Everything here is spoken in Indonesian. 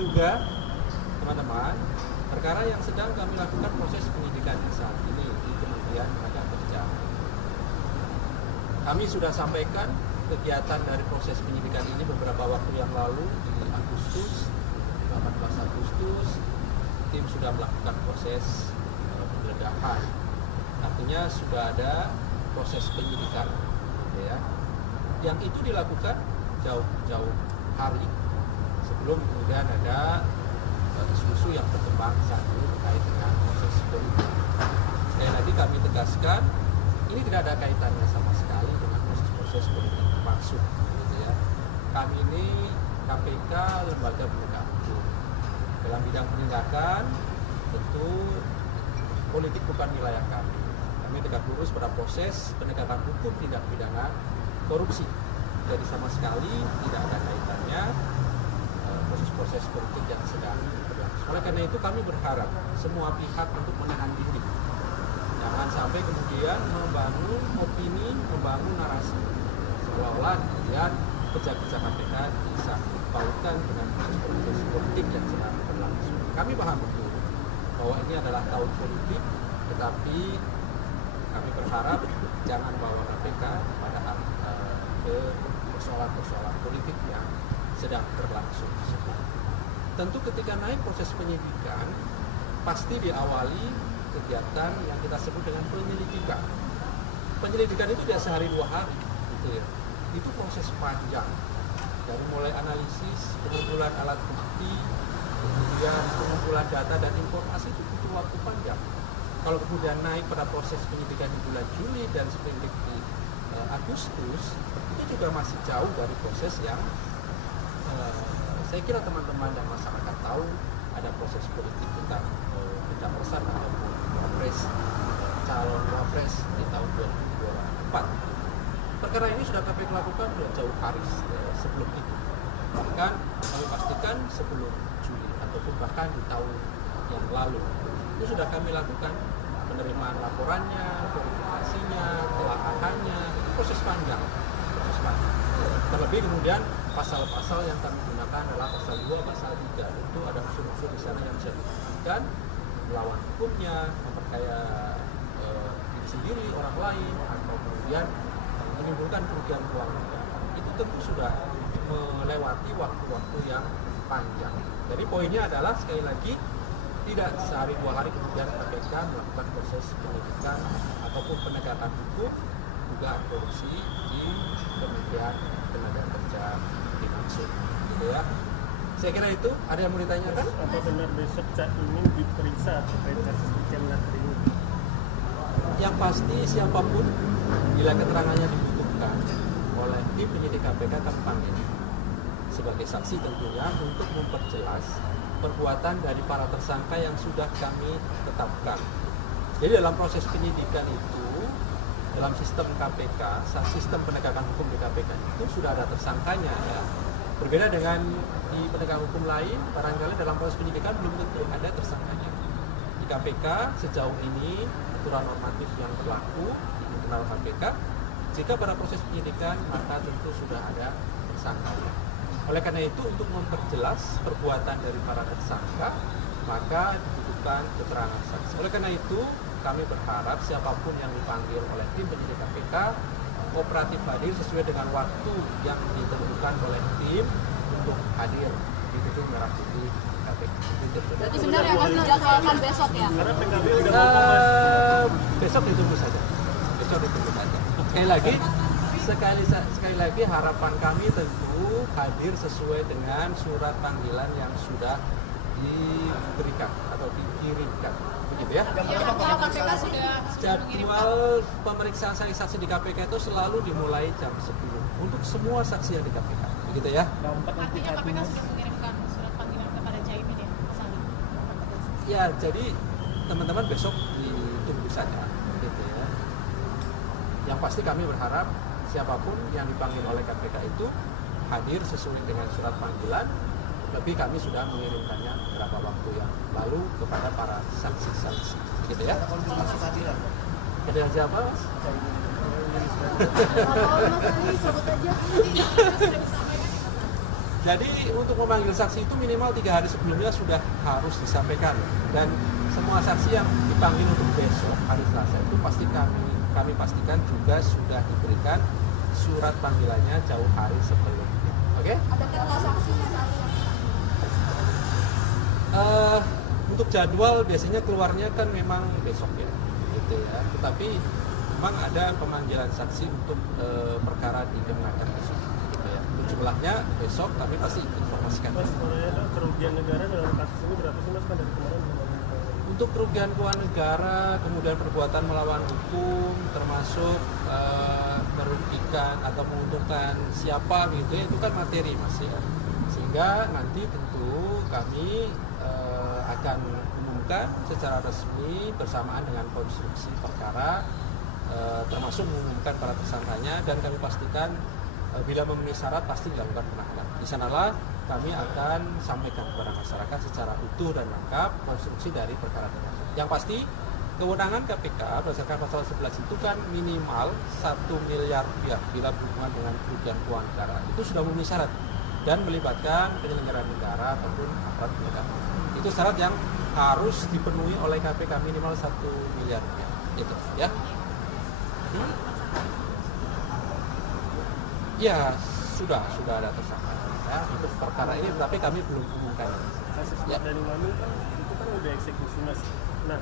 juga teman-teman, perkara yang sedang kami lakukan proses penyidikannya saat ini di Kementerian Tenaga Kerja. Kami sudah sampaikan kegiatan dari proses penyidikan ini beberapa waktu yang lalu di Agustus, 18 Agustus, tim sudah melakukan proses penggeledahan. Artinya sudah ada proses penyidikan, gitu ya. Yang itu dilakukan jauh-jauh hari sebelum kemudian ada isu-isu yang berkembang saat ini terkait dengan proses politik. Sekali lagi kami tegaskan, ini tidak ada kaitannya sama sekali dengan proses-proses politik maksud, gitu ya. Kami ini KPK, lembaga penegak hukum. Dalam bidang penindakan, tentu politik bukan wilayah kami. Kami tegak lurus pada proses penegakan hukum tindak pidana korupsi. Jadi sama sekali tidak ada kaitannya proses-proses politik yang sedang berlangsung. Oleh karena itu kami berharap semua pihak untuk menahan diri. Jangan sampai kemudian membangun opini, membangun narasi seolah-olah kemudian kerja-kerja KPK bisa dipautkan dengan proses-proses politik yang sedang berlangsung. Kami paham betul bahwa ini adalah tahun politik, tetapi kami berharap jangan bawa KPK pada ke persoalan-persoalan politik yang sedang berlangsung. Tentu ketika naik proses penyidikan, pasti diawali kegiatan yang kita sebut dengan penyelidikan. Penyelidikan itu biasa sehari 2 hari, gitu ya. Itu proses panjang, dari mulai analisis, pengumpulan alat bukti, kemudian pengumpulan data dan informasi itu butuh waktu panjang. Kalau kemudian naik pada proses penyidikan di bulan Juli dan seperindik di Agustus, itu juga masih jauh dari proses yang saya kira teman-teman dan masyarakat tahu ada proses politik tentang pencapresan ataupun calon wapres di tahun 2024. Perkara ini sudah KPK lakukan sudah jauh hari sebelum itu. Bahkan kami pastikan sebelum Juli ataupun bahkan di tahun yang lalu itu sudah kami lakukan penerimaan laporannya, verifikasinya, telaahannya, itu proses panjang. Terlebih kemudian pasal-pasal yang kami gunakan adalah pasal 2, pasal 3. Tentu ada unsur-unsur di sana yang bisa dibuktikan melawan hukumnya, memperkaya diri sendiri, orang lain, atau kemudian menimbulkan kerugian keuangan negara. Itu tentu sudah melewati waktu-waktu yang panjang. Jadi poinnya adalah sekali lagi tidak sehari 2 hari kemudian KPK melakukan proses penyidikan ataupun penegakan hukum dugaan korupsi di Kementerian Tenaga Kerja dimaksud, gitu ya. Saya kira itu. Ada yang mau ditanyakan? Apa benar besok Cak Imin diperiksa terkait kasus Kemenaker ini? Yang pasti siapapun bila keterangannya dibutuhkan oleh tim penyidik KPK kami panggil sebagai saksi tentunya untuk memperjelas perbuatan dari para tersangka yang sudah kami tetapkan. Jadi dalam proses penyidikan itu, dalam sistem KPK, sistem penegakan hukum di KPK itu sudah ada tersangkanya, ya. Berbeda dengan di penegakan hukum lain, barangkali dalam proses penyidikan belum tentu ada tersangkanya. Di KPK sejauh ini aturan normatif yang berlaku di internal KPK, jika pada proses penyidikan maka tentu sudah ada tersangkanya. Oleh karena itu untuk memperjelas perbuatan dari para tersangka maka dibutuhkan keterangan saksi. Oleh karena itu kami berharap siapapun yang dipanggil oleh tim penyidik KPK kooperatif hadir sesuai dengan waktu yang ditentukan oleh tim untuk hadir di titik merah putih KPK. Berarti benar ya akan dijadwalkan besok ya? Karena PKB sudah mau besok ditunggu saja. Sekali lagi harapan kami tentu hadir sesuai dengan surat panggilan yang sudah diberikan atau dikirimkan, begitu ya. Jadwal pemeriksaan saksi di KPK itu selalu dimulai jam 10 untuk semua saksi yang di KPK, begitu ya. Artinya KPK sudah mengirimkan surat panggilan kepada Caimin ya, misalnya. Ya, jadi teman-teman besok ditunggu saja, gitu ya. Yang pasti kami berharap siapapun yang dipanggil oleh KPK itu hadir sesuai dengan surat panggilan. Lebih kami sudah mengirimkannya beberapa waktu yang lalu kepada para saksi-saksi, gitu ya. Konfirmasi kehadiran. Ada siapa, Mas? Jadi untuk memanggil saksi itu minimal 3 hari sebelumnya sudah harus disampaikan, dan semua saksi yang dipanggil untuk besok hari Selasa itu pasti kami pastikan juga sudah diberikan surat panggilannya jauh hari sebelumnya. Oke? Adakah saksinya saat ini? Untuk jadwal biasanya keluarnya kan memang besok ya, gitu ya. Tetapi memang ada pemanggilan saksi untuk perkara di Kemnaker besok. Gitu ya. Untuk jumlahnya besok kami pasti informasikan. Mas, sebenarnya kerugian negara dalam kasus ini berapa sih Mas kan dari kemarin? Untuk kerugian keuangan negara, kemudian perbuatan melawan hukum, termasuk merugikan atau menguntungkan siapa gitu ya, itu kan materi Mas ya. Sehingga nanti tentu kami akan umumkan secara resmi bersamaan dengan konstruksi perkara, termasuk mengumumkan para tersangkanya, dan kami pastikan bila memenuhi syarat pasti dilakukan penahanan. Di sanalah kami akan sampaikan kepada masyarakat secara utuh dan lengkap konstruksi dari perkara tersebut. Yang pasti kewenangan KPK berdasarkan pasal 11 itu kan minimal 1 miliar rupiah bila berhubungan dengan kerugian keuangan negara. Itu sudah memenuhi syarat dan melibatkan penyelenggara negara ataupun aparat penegak hukum. Itu syarat yang harus dipenuhi oleh KPK, minimal 1 miliar rupiah. Itu ya. Ya, sudah ada tersangka ya untuk perkara ini, tapi kami belum umumkan. Kasus Ya. dari Mami kan itu kan udah eksekusi Mas. Nah,